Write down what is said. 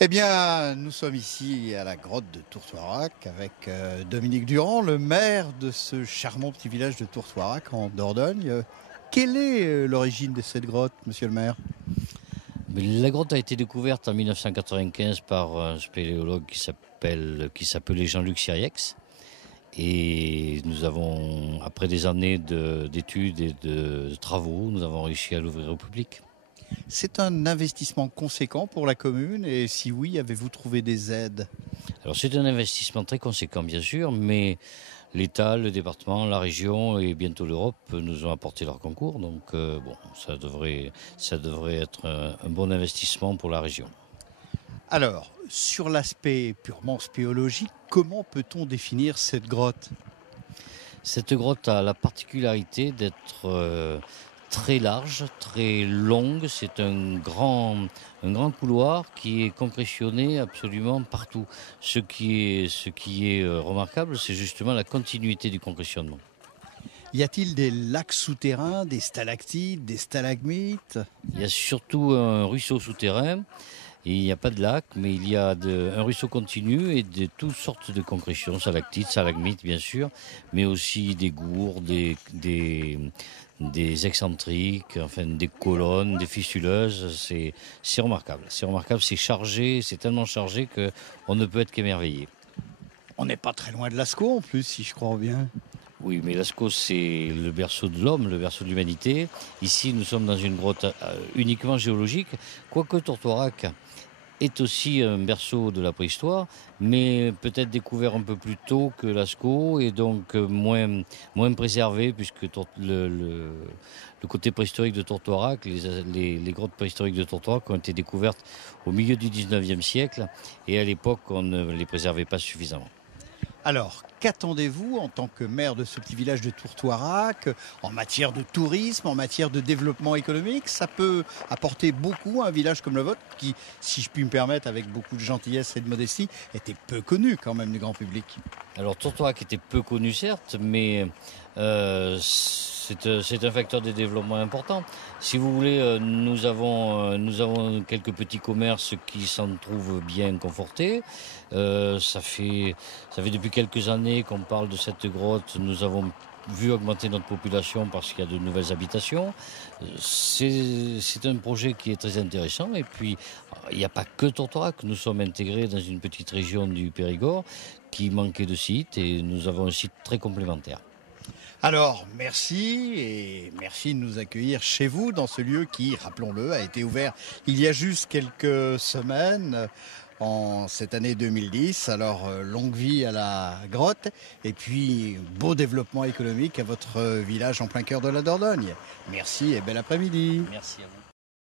Eh bien, nous sommes ici à la grotte de Tourtoirac avec Dominique Durand, le maire de ce charmant petit village de Tourtoirac en Dordogne. Quelle est l'origine de cette grotte, monsieur le maire? La grotte a été découverte en 1995 par un spéléologue qui s'appelait Jean-Luc Siriex. Et nous avons, après des années d'études et de travaux, nous avons réussi à l'ouvrir au public. C'est un investissement conséquent pour la commune et si oui, avez-vous trouvé des aides? Alors c'est un investissement très conséquent bien sûr, mais l'État, le département, la région et bientôt l'Europe nous ont apporté leur concours. Donc ça devrait être un bon investissement pour la région. Alors, sur l'aspect purement spéologique, comment peut-on définir cette grotte? Cette grotte a la particularité d'être très large, très longue. C'est un grand couloir qui est concrétionné absolument partout. Ce qui est remarquable, c'est justement la continuité du concrétionnement. Y a-t-il des lacs souterrains, des stalactites, des stalagmites? Il y a surtout un ruisseau souterrain. Il n'y a pas de lac, mais il y a un ruisseau continu et de toutes sortes de concrétions, stalactites, stalagmites bien sûr, mais aussi des gourds, des excentriques, enfin des colonnes, des fistuleuses. C'est remarquable, c'est chargé, c'est tellement chargé qu'on ne peut être qu'émerveillé. On n'est pas très loin de Lascaux en plus, si je crois bien. Oui, mais Lascaux, c'est le berceau de l'homme, le berceau de l'humanité. Ici, nous sommes dans une grotte uniquement géologique, quoique Tourtoirac est aussi un berceau de la préhistoire, mais peut-être découvert un peu plus tôt que Lascaux et donc moins préservé, puisque le côté préhistorique de Tourtoirac, les grottes préhistoriques de Tourtoirac ont été découvertes au milieu du 19e siècle et à l'époque, on ne les préservait pas suffisamment. Alors, qu'attendez-vous en tant que maire de ce petit village de Tourtoirac en matière de tourisme, en matière de développement économique? Ça peut apporter beaucoup à un village comme le vôtre qui, si je puis me permettre, avec beaucoup de gentillesse et de modestie, était peu connu quand même du grand public. Alors Tourtoirac était peu connu certes, mais c'est un facteur de développement important. Si vous voulez, nous avons quelques petits commerces qui s'en trouvent bien confortés. Ça fait depuis quelques années qu'on parle de cette grotte. Nous avons vu augmenter notre population parce qu'il y a de nouvelles habitations. C'est un projet qui est très intéressant. Et puis, il n'y a pas que Tourtoirac. Nous sommes intégrés dans une petite région du Périgord qui manquait de sites et nous avons un site très complémentaire. Alors, merci et merci de nous accueillir chez vous dans ce lieu qui, rappelons-le, a été ouvert il y a juste quelques semaines en cette année 2010. Alors, longue vie à la grotte et puis beau développement économique à votre village en plein cœur de la Dordogne. Merci et bel après-midi. Merci à vous.